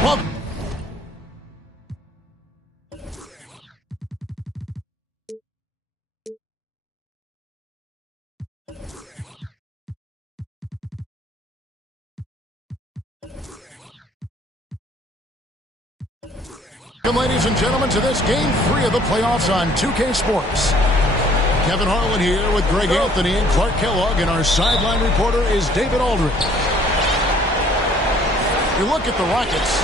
Well, welcome, ladies and gentlemen, to this Game 3 of the playoffs on 2K Sports. Kevin Harlan here with Greg Anthony and Clark Kellogg, and our sideline reporter is David Aldridge. You look at the Rockets.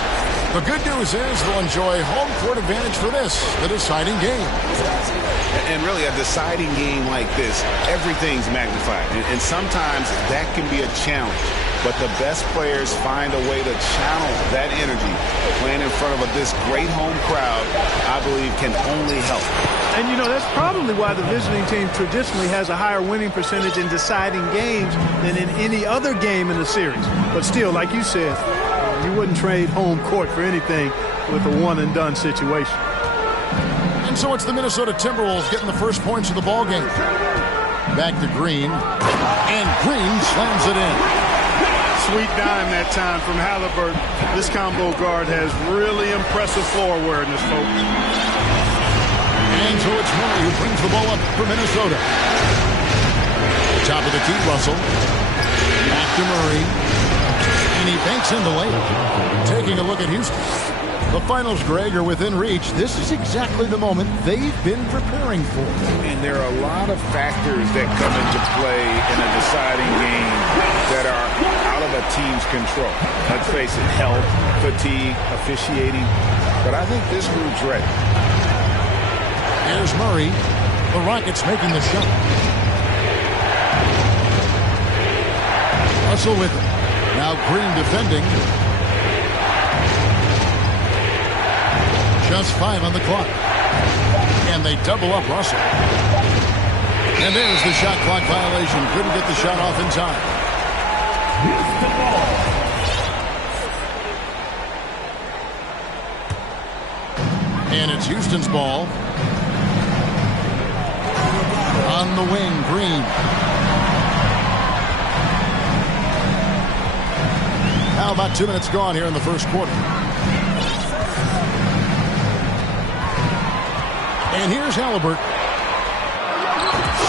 The good news is they'll enjoy home court advantage for this, the deciding game. And really, a deciding game like this, everything's magnified. And sometimes that can be a challenge. But the best players find a way to channel that energy. Playing in front of this great home crowd, I believe, can only help. And, you know, that's probably why the visiting team traditionally has a higher winning percentage in deciding games than in any other game in the series. But still, like you said, you wouldn't trade home court for anything with a one-and-done situation. And so it's the Minnesota Timberwolves getting the first points of the ballgame. Back to Green. And Green slams it in. Sweet dime that time from Halliburton. This combo guard has really impressive floor awareness, folks. And so it's Murray who brings the ball up for Minnesota. Top of the key, Russell. Back to Murray. And he banks in the layup. Taking a look at Houston. The finals, Greg, are within reach. This is exactly the moment they've been preparing for. And there are a lot of factors that come into play in a deciding game that are out of a team's control. Let's face it, health, fatigue, officiating. But I think this group's ready. Here's Murray. The Rockets making the shot. Russell with it. Now Green defending. Just 5 on the clock. And they double up Russell. And there's the shot clock violation. Couldn't get the shot off in time. And it's Houston's ball. On the wing, Green. Now about 2 minutes gone here in the first quarter. And here's Halliburton.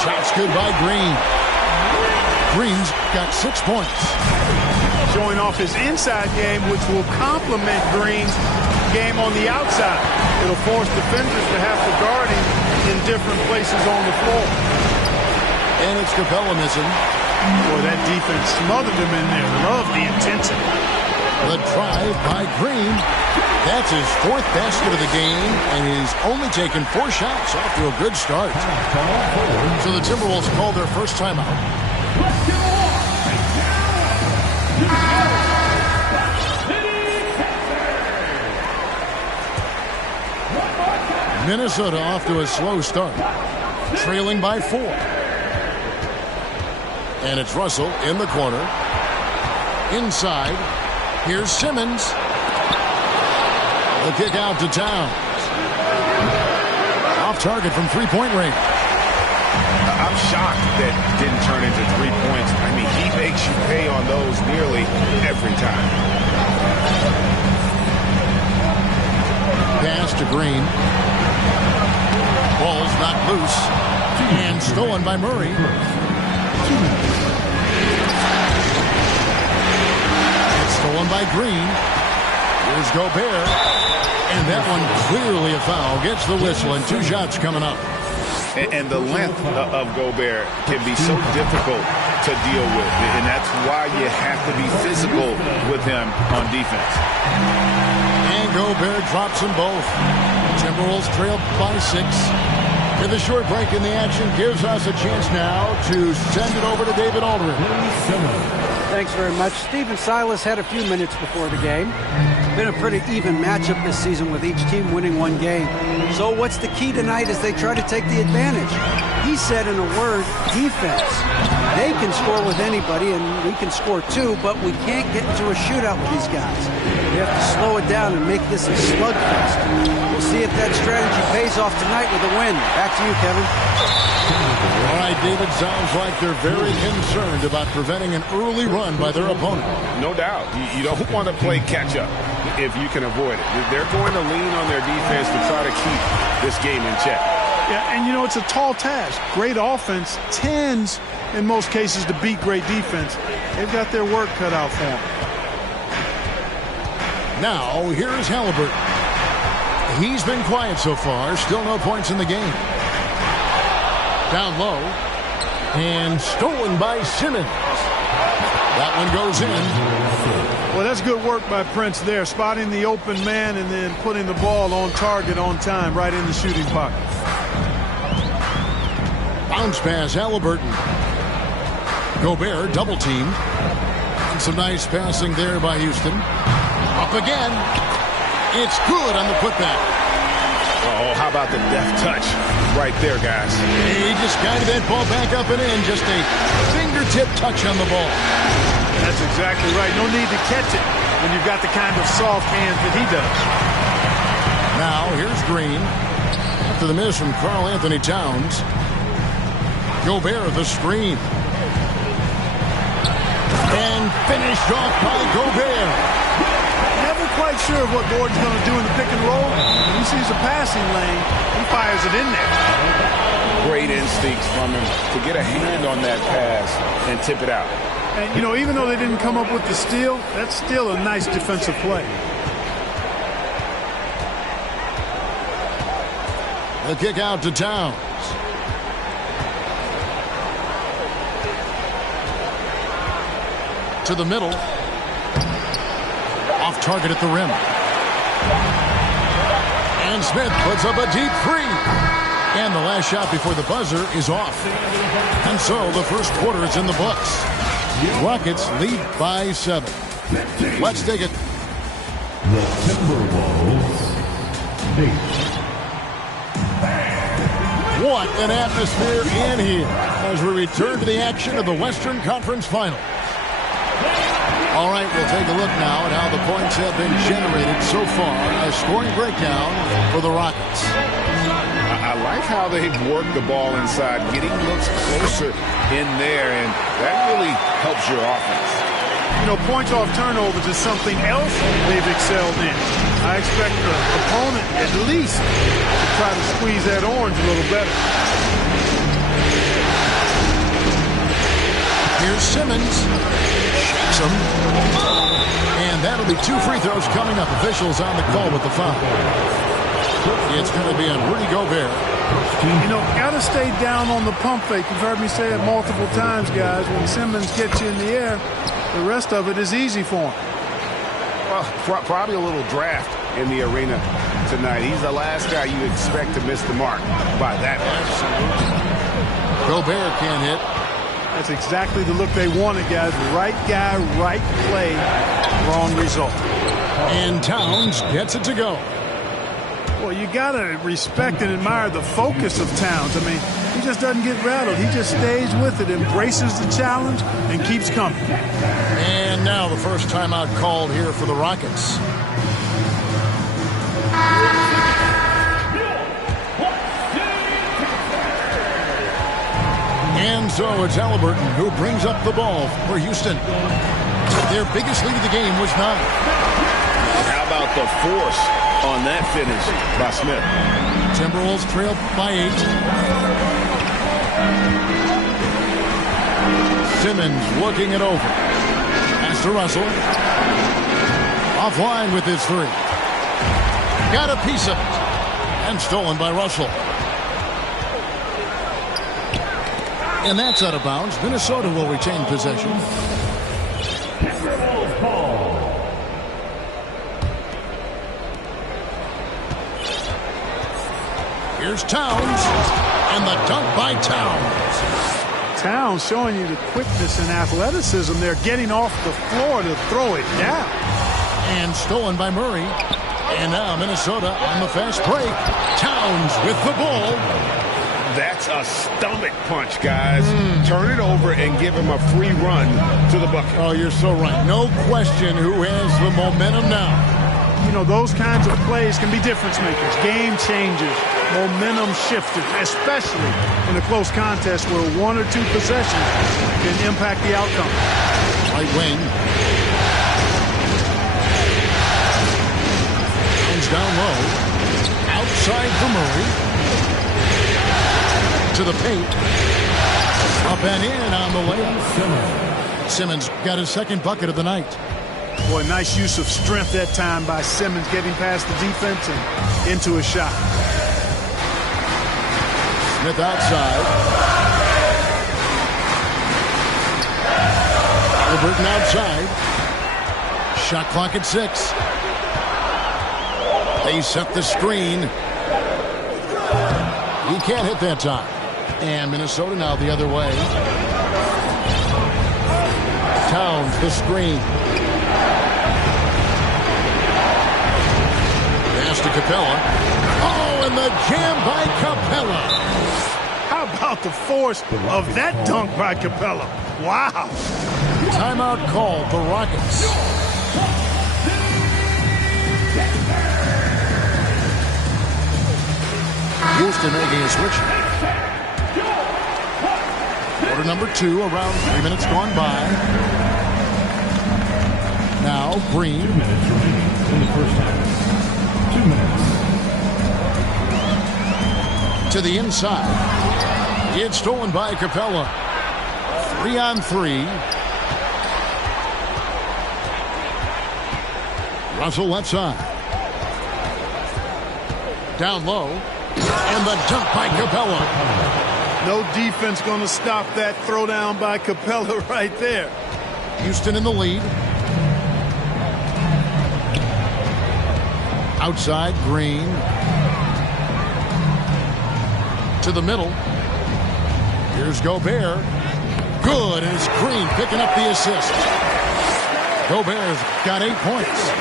Shots good by Green. Green's got 6 points. Showing off his inside game, which will complement Green's game on the outside. It'll force defenders to have to guard him in different places on the floor. And it's Capella missing. Boy, that defense smothered him in there. Love the intensity. The drive by Green. That's his 4th basket of the game, and he's only taken 4 shots off to a good start. So the Timberwolves call their first timeout. Minnesota off to a slow start, trailing by 4. And it's Russell in the corner. Inside, here's Simmons. The kick out to Towns. Off target from three-point range. I'm shocked that didn't turn into 3 points. I mean, he makes you pay on those nearly every time. Pass to Green. Ball's not loose. And stolen by Murray. It's stolen by Green. Here's Gobert. And that one clearly a foul. Gets the whistle, and 2 shots coming up. And the length of Gobert can be so difficult to deal with. And that's why you have to be physical with him on defense. And Gobert drops them both. Timberwolves trail by 6. And the short break in the action gives us a chance now to send it over to David Aldridge. Thanks very much. Steve and Silas had a few minutes before the game. Been a pretty even matchup this season with each team winning 1 game. So what's the key tonight as they try to take the advantage? He said in a word, defense. They can score with anybody, and we can score too, but we can't get into a shootout with these guys. We have to slow it down and make this a slugfest. We'll see if that strategy pays off tonight with a win. Back to you, Kevin. All right, David, sounds like they're very concerned about preventing an early run by their opponent. No doubt. You don't want to play catch-up if you can avoid it. They're going to lean on their defense to try to keep this game in check. Yeah, and, you know, it's a tall task. Great offense tends, in most cases, to beat great defense. They've got their work cut out for them. Now, here's Halliburton. He's been quiet so far. Still no points in the game. Down low. And stolen by Simmons. That one goes in. Well, that's good work by Prince there. Spotting the open man and then putting the ball on target on time right in the shooting pocket. Bounce pass, Halliburton. Gobert double teamed. And some nice passing there by Houston. Up again. It's good on the putback. Oh, how about the deft touch right there, guys? He just guided that ball back up and in. Just a fingertip touch on the ball. That's exactly right. No need to catch it when you've got the kind of soft hands that he does. Now, here's Green. After the miss from Karl Anthony Towns. Gobert, the screen. And finished off by Gobert. Never quite sure of what Gordon's going to do in the pick and roll. When he sees a passing lane, he fires it in there. Great instincts from him to get a hand on that pass and tip it out. And, you know, even though they didn't come up with the steal, that's still a nice defensive play. The kick out to Towns. To the middle. Off target at the rim. And Smith puts up a deep three. And the last shot before the buzzer is off. And so the first quarter is in the books. Rockets lead by 7. Let's take it. The Timberwolves lead. What an atmosphere in here as we return to the action of the Western Conference Final. All right, we'll take a look now at how the points have been generated so far. A scoring breakdown for the Rockets. I like how they've worked the ball inside, getting looks closer in there, and that really helps your offense. You know, points off turnovers is something else they've excelled in. I expect the opponent at least to try to squeeze that orange a little better. Here's Simmons. Shakes him. And that'll be 2 free throws coming up. Officials on the call with the foul. It's going to be on Rudy Gobert. You know, got to stay down on the pump fake. You've heard me say it multiple times, guys. When Simmons gets you in the air, the rest of it is easy for him. Well, probably a little draft in the arena tonight. He's the last guy you expect to miss the mark by that much. Gobert can't hit. That's exactly the look they wanted, guys. Right guy, right play, wrong result. And Towns gets it to go. Well, you got to respect and admire the focus of Towns. I mean, he just doesn't get rattled. He just stays with it, embraces the challenge, and keeps coming. And now the first timeout called here for the Rockets. And so it's Halliburton who brings up the ball for Houston. Their biggest lead of the game was 9. How about the force on that finish by Smith? Timberwolves trail by 8. Simmons looking it over. Pass to Russell. Offline with his 3. Got a piece of it. And stolen by Russell. And that's out of bounds. Minnesota will retain possession. Here's Towns. And the dunk by Towns. Towns showing you the quickness and athleticism there, getting off the floor to throw it down. And stolen by Murray. And now Minnesota on the fast break. Towns with the ball. That's a stomach punch, guys. Turn it over and give him a free run to the bucket. Oh, you're so right. No question who has the momentum now. You know, those kinds of plays can be difference makers, game changers, momentum shifters, especially in a close contest where 1 or 2 possessions can impact the outcome. Right wing. Comes down low. Outside for Murray. To the paint. Up and in on the layup. Simmons got his second bucket of the night. Boy, nice use of strength that time by Simmons, getting past the defense and into a shot. Smith outside. Halliburton outside. Shot clock at 6. They set the screen. He can't hit that time. And Minnesota now the other way. Towns the screen. Pass to Capella. Oh, and the jam by Capella. How about the force of that dunk by Capella? Wow. Timeout called the Rockets. Houston making a switch. Quarter number 2, around 3 minutes gone by. Now Green. 2 minutes remaining in the first half. 2 minutes. To the inside. It's stolen by Capella. 3-on-3. Russell left side. Down low. And the dunk by Capella. No defense going to stop that throwdown by Capella right there. Houston in the lead. Outside, Green. To the middle. Here's Gobert. Good, and it's Green picking up the assist. Gobert's got 8 points.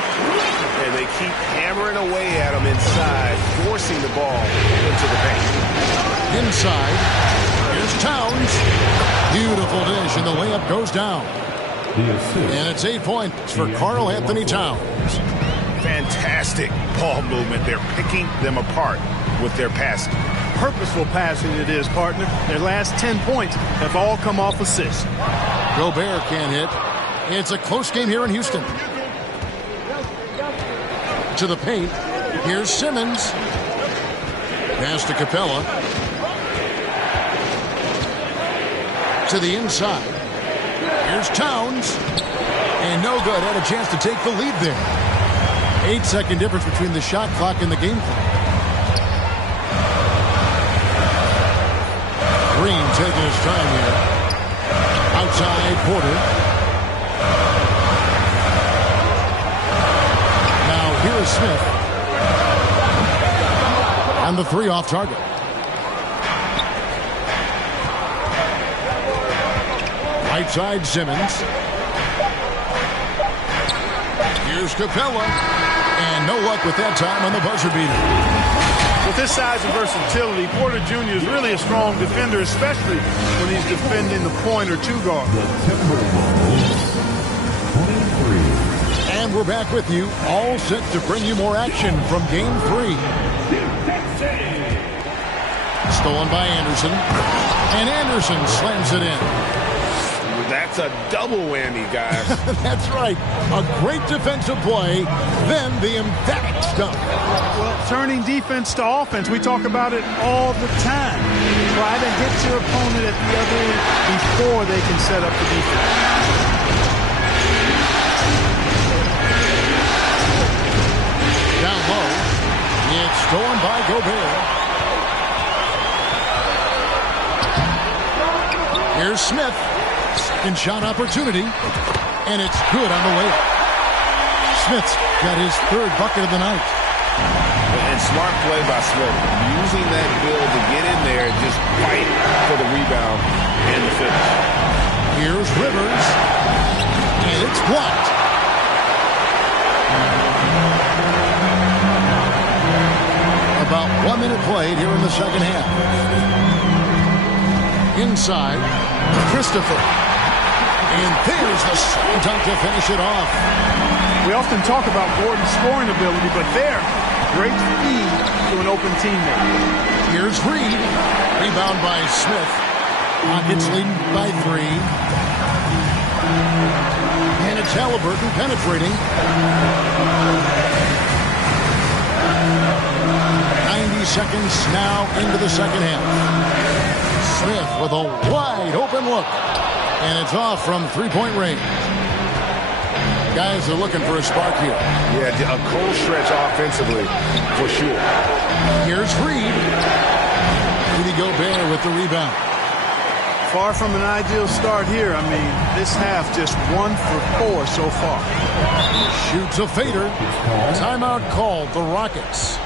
And they keep hammering away at him inside, forcing the ball into the paint. Inside, here's Towns. Beautiful dish, and the layup goes down. The assist. And it's 8 points for Karl Anthony Towns. Fantastic ball movement. They're picking them apart with their passing. Purposeful passing it is, partner. Their last 10 points have all come off assists. Gobert can't hit. It's a close game here in Houston. To the paint. Here's Simmons. Pass to Capella. To the inside. Here's Towns. And no good. Had a chance to take the lead there. 8-second difference between the shot clock and the game clock. Green taking his time here. Outside Porter. Now here is Smith. And the 3 off target. Right side Simmons. Here's Capella. And no luck with that time on the buzzer beater. With his size and versatility, Porter Jr. is really a strong defender, especially when he's defending the point or 2 guard. The Timberwolves, 23. And we're back with you, all set to bring you more action from Game 3. Stolen by Anderson. And Anderson slams it in. That's a double whammy, guys. That's right. A great defensive play, then the emphatic stuff. Well, turning defense to offense, we talk about it all the time. Try to hit your opponent at the other end before they can set up the defense. Down low. It's stolen by Gobert. Here's Smith. Second shot opportunity. And it's good on the way. Smith's got his 3rd bucket of the night. And smart play by Smith. Using that build to get in there and just fight for the rebound and the finish. Here's Rivers. And it's blocked. About 1 minute played here in the second half. Inside, Christopher. And there's the slam dunk to finish it off. We often talk about Gordon's scoring ability, but there, great feed to an open teammate. Here's Reed. Rebound by Smith. Rockets leading by 3. And it's Halliburton penetrating. 90 seconds now into the second half. Smith with a wide open look. And it's off from three-point range. Guys are looking for a spark here. Yeah, a cold stretch offensively, for sure. Here's Reed. Rudy Gobert with the rebound. Far from an ideal start here. I mean, this half just 1 for 4 so far. Shoots a fader. Timeout called, the Rockets.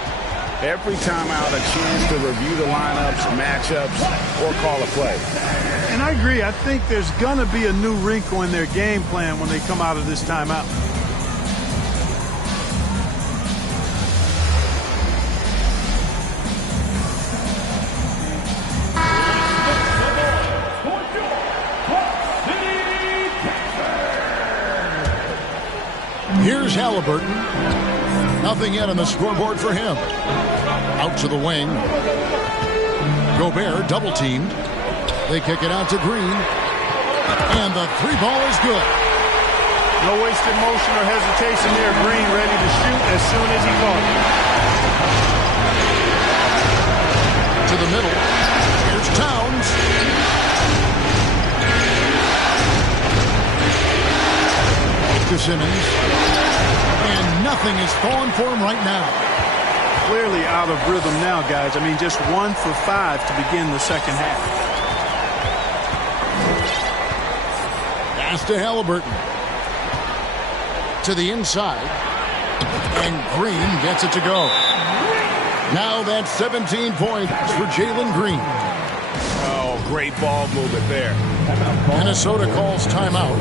Every timeout, a chance to review the lineups, matchups, or call a play. And I agree. I think there's going to be a new wrinkle in their game plan when they come out of this timeout. Here's Halliburton. Nothing yet on the scoreboard for him. Out to the wing. Gobert double-teamed. They kick it out to Green. And the three ball is good. No wasted motion or hesitation there. Green ready to shoot as soon as he caught it. To the middle. Here's Towns. To Simmons. And nothing is falling for him right now. Clearly out of rhythm now, guys. I mean, just 1 for 5 to begin the second half. Pass to Halliburton. To the inside. And Green gets it to go. Now that's 17 points for Jalen Green. Oh, great ball movement there. Minnesota calls timeout.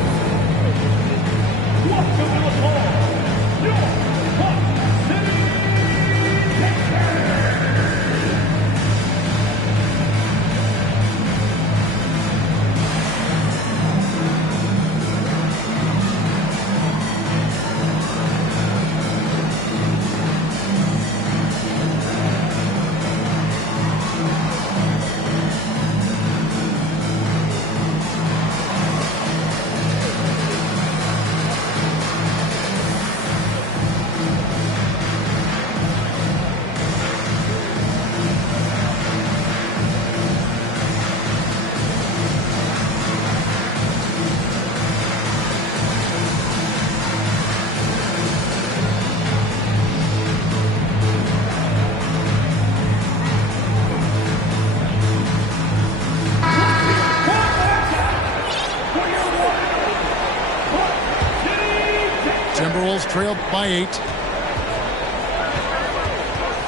Timberwolves trailed by 8.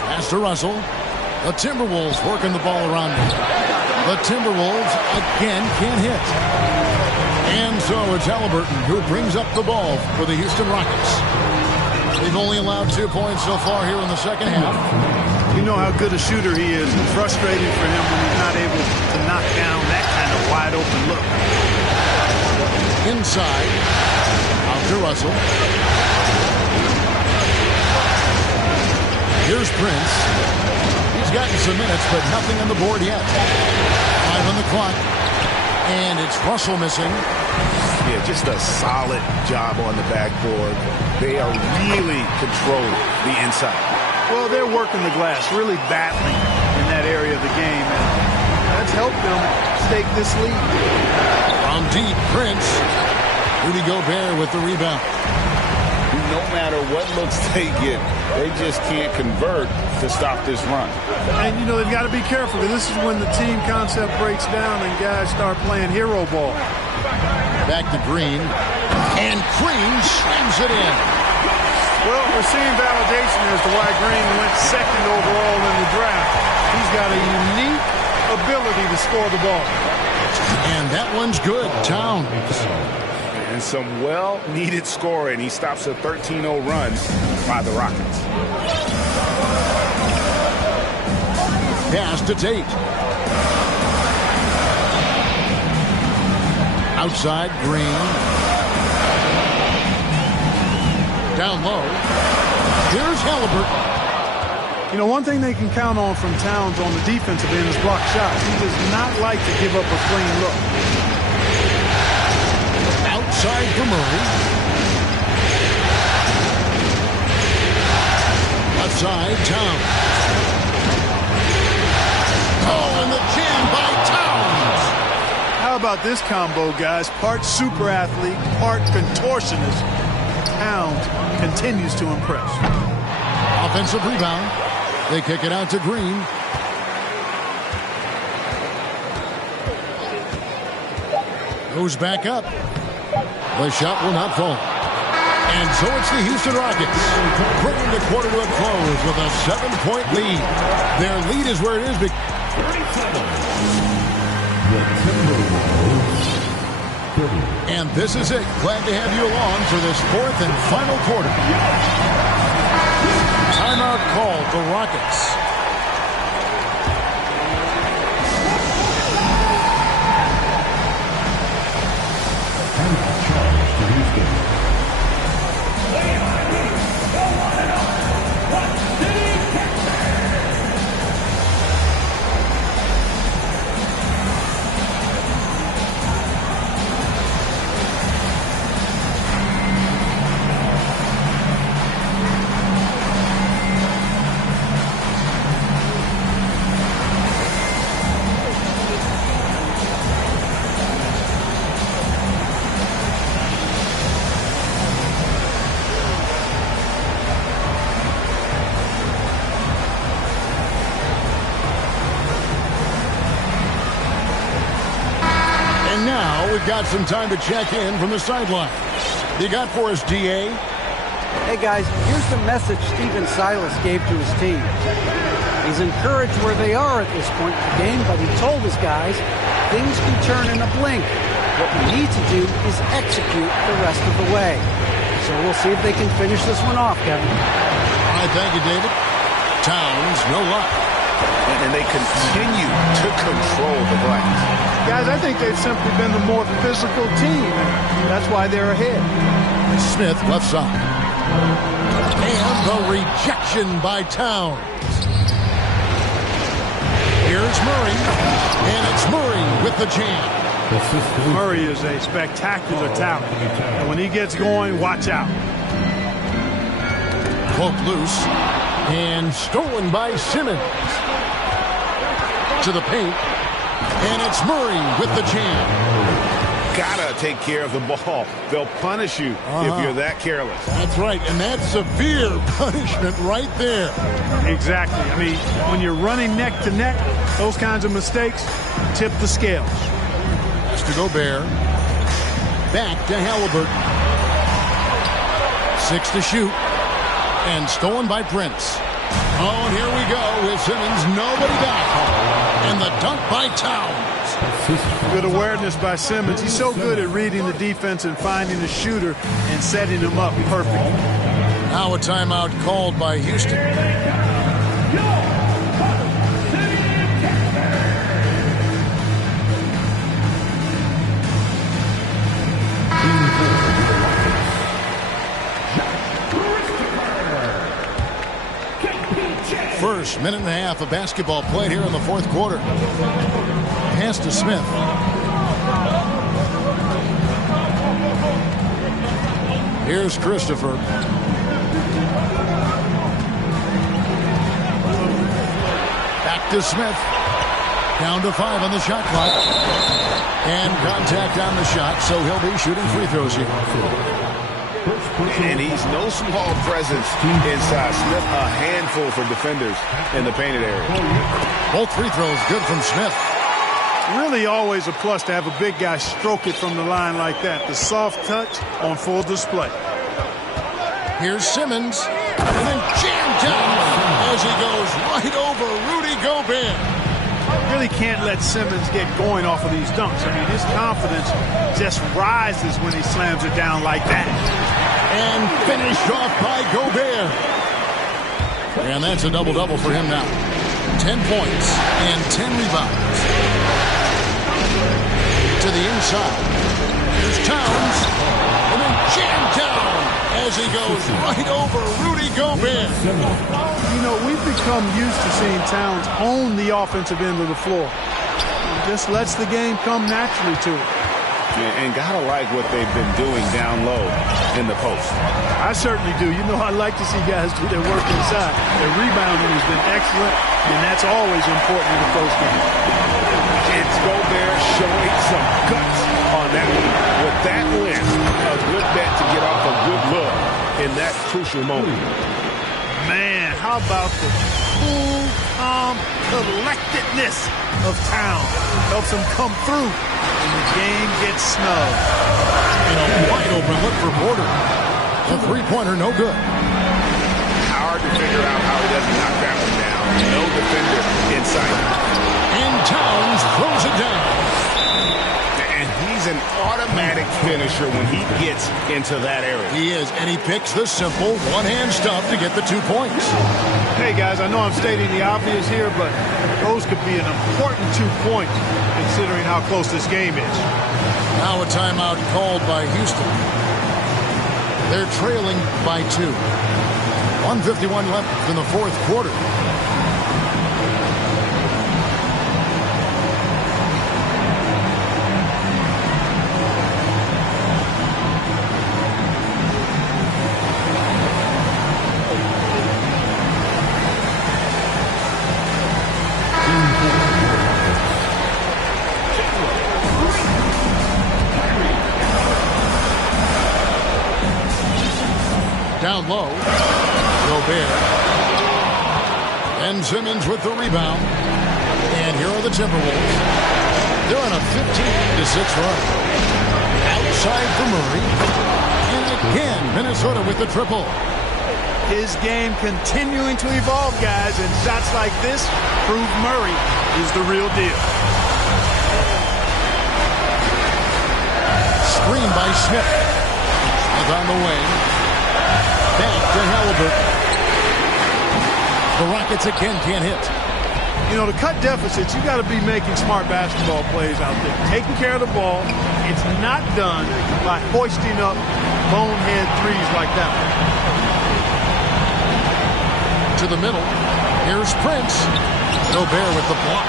Pass to Russell. The Timberwolves working the ball around him. The Timberwolves again can't hit. And so it's Halliburton who brings up the ball for the Houston Rockets. They've only allowed 2 points so far here in the second half. You know how good a shooter he is. It's frustrating for him when he's not able to knock down that kind of wide open look. Inside. Out to Russell. Here's Prince. He's gotten some minutes, but nothing on the board yet. 5 on the clock. And it's Russell missing. Yeah, just a solid job on the backboard. They are really controlling the inside. Well, they're working the glass, really battling in that area of the game. And that's helped them stake this lead. From deep, Prince. Rudy Gobert with the rebound. No matter what looks they get, they just can't convert to stop this run. And, you know, they've got to be careful because this is when the team concept breaks down and guys start playing hero ball. Back to Green. And Green slams it in. Well, we're seeing validation as to why Green went second overall in the draft. He's got a unique ability to score the ball. And that one's good. Towns. And some well-needed scoring. He stops a 13-0 run by the Rockets. Pass to Tate. Outside, Green. Down low. Here's Halliburton. You know, one thing they can count on from Towns on the defensive end is block shots. He does not like to give up a clean look. Outside for Murray. Left side, Towns. Oh, and the jam by Towns. How about this combo, guys? Part super athlete, part contortionist. Towns continues to impress. Offensive rebound. They kick it out to Green. Goes back up. The shot will not fall. And so it's the Houston Rockets bringing the quarter to a close with a 7-point lead. Their lead is where it is. The Timberwolves 30. And this is it. Glad to have you along for this fourth and final quarter. Timeout called the Rockets. Timeout charge to Houston. We've got some time to check in from the sidelines. You got for us, DA? Hey, guys, here's the message Stephen Silas gave to his team. He's encouraged where they are at this point in the game, but he told his guys things can turn in a blink. What we need to do is execute the rest of the way. So we'll see if they can finish this one off, Kevin. All right, thank you, David. Towns, no luck. And they continue to control the glass. Guys, I think they've simply been the more physical team, and that's why they're ahead. Smith, left side. And the rejection by Towns. Here's Murray. And it's Murray with the jam. Murray is a spectacular talent. And when he gets going, watch out. Cloak loose. And stolen by Simmons. To the paint. And it's Murray with the jam. Gotta take care of the ball. They'll punish you if you're that careless. That's right, and that's severe punishment right there. Exactly. I mean, when you're running neck to neck, those kinds of mistakes tip the scales. That's to Gobert. Back to Halliburton. 6 to shoot. And stolen by Prince. Oh, and here we go with Simmons. Nobody back. And the dunk by Towns. Good awareness by Simmons. He's so good at reading the defense and finding the shooter and setting him up perfectly. Now a timeout called by Houston. First minute and a half of basketball played here in the fourth quarter. Pass to Smith. Here's Christopher. Back to Smith. Down to 5 on the shot clock. And contact on the shot, so he'll be shooting free throws here. And he's no small presence inside. Smith, a handful for defenders in the painted area. Both free throws good from Smith. Really always a plus to have a big guy stroke it from the line like that. The soft touch on full display. Here's Simmons. And then jammed down as he goes right over Rudy Gobert. Really can't let Simmons get going off of these dunks. I mean, his confidence just rises when he slams it down like that. And finished off by Gobert. And that's a double-double for him now. 10 points and 10 rebounds. To the inside. Here's Towns. And then jammed down as as he goes right over Rudy Gobert. You know, we've become used to seeing Towns own the offensive end of the floor. He just lets the game come naturally to him. And gotta like what they've been doing down low in the post. I certainly do. You know, I like to see guys do their work inside. Their rebounding has been excellent, and that's always important in the post game. It's Gobert showing some guts on that one. With that length, a good bet to get off a good look in that crucial moment. Man, how about the cool, calm collectedness of Towns? Helps him come through when the game gets snug. And a wide open look for Porter. The three-pointer, no good. Hard to figure out how he doesn't knock that one down. No defender in sight. And Towns throws it down. And he's an automatic finisher when he gets into that area. He is, and he picks the simple one-hand stuff to get the 2 points. Hey, guys, I know I'm stating the obvious here, but those could be an important 2 points considering how close this game is. Now a timeout called by Houston. They're trailing by 2. 1:51 left in the fourth quarter. Down low, Gobert. And Simmons with the rebound. And here are the Timberwolves. They're on a 15-6 run. Outside for Murray. And again, Minnesota with the triple. His game continuing to evolve, guys, and shots like this prove Murray is the real deal. Screen by Smith. Smith on the wing. Back to Halliburton. The Rockets again can't hit. You know, to cut deficits, you got to be making smart basketball plays out there. Taking care of the ball. It's not done by hoisting up bonehead threes like that one. To the middle. Here's Prince. Gobert with the block.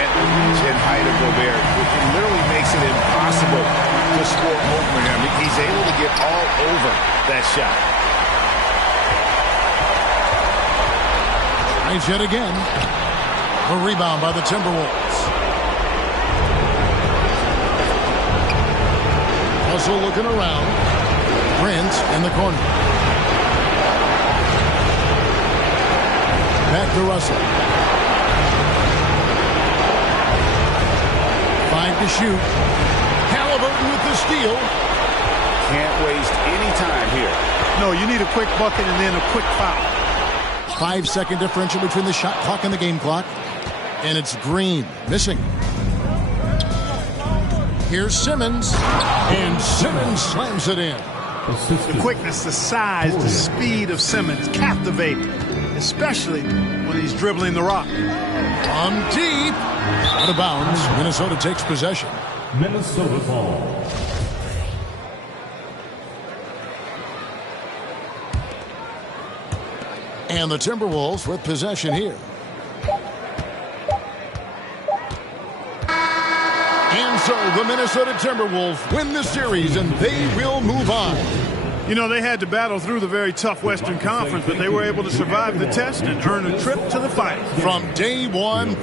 And the reach and height of Gobert, it literally makes it impossible to score over him. He's able to get all over that shot. Nice yet again. A rebound by the Timberwolves. Russell looking around. Prince in the corner. Back to Russell. 5 to shoot. Halliburton with the steal. Can't waste any time here. No, you need a quick bucket and then a quick foul. 5-second differential between the shot clock and the game clock. And it's Green missing. Here's Simmons. And Simmons slams it in. The quickness, the size, the speed of Simmons captivating, especially when he's dribbling the rock. From deep. Out of bounds. Minnesota takes possession. Minnesota ball. And the Timberwolves with possession here. And so the Minnesota Timberwolves win the series, and they will move on. You know, they had to battle through the very tough Western Conference, but they were able to survive the test and earn a trip to the finals. From day one,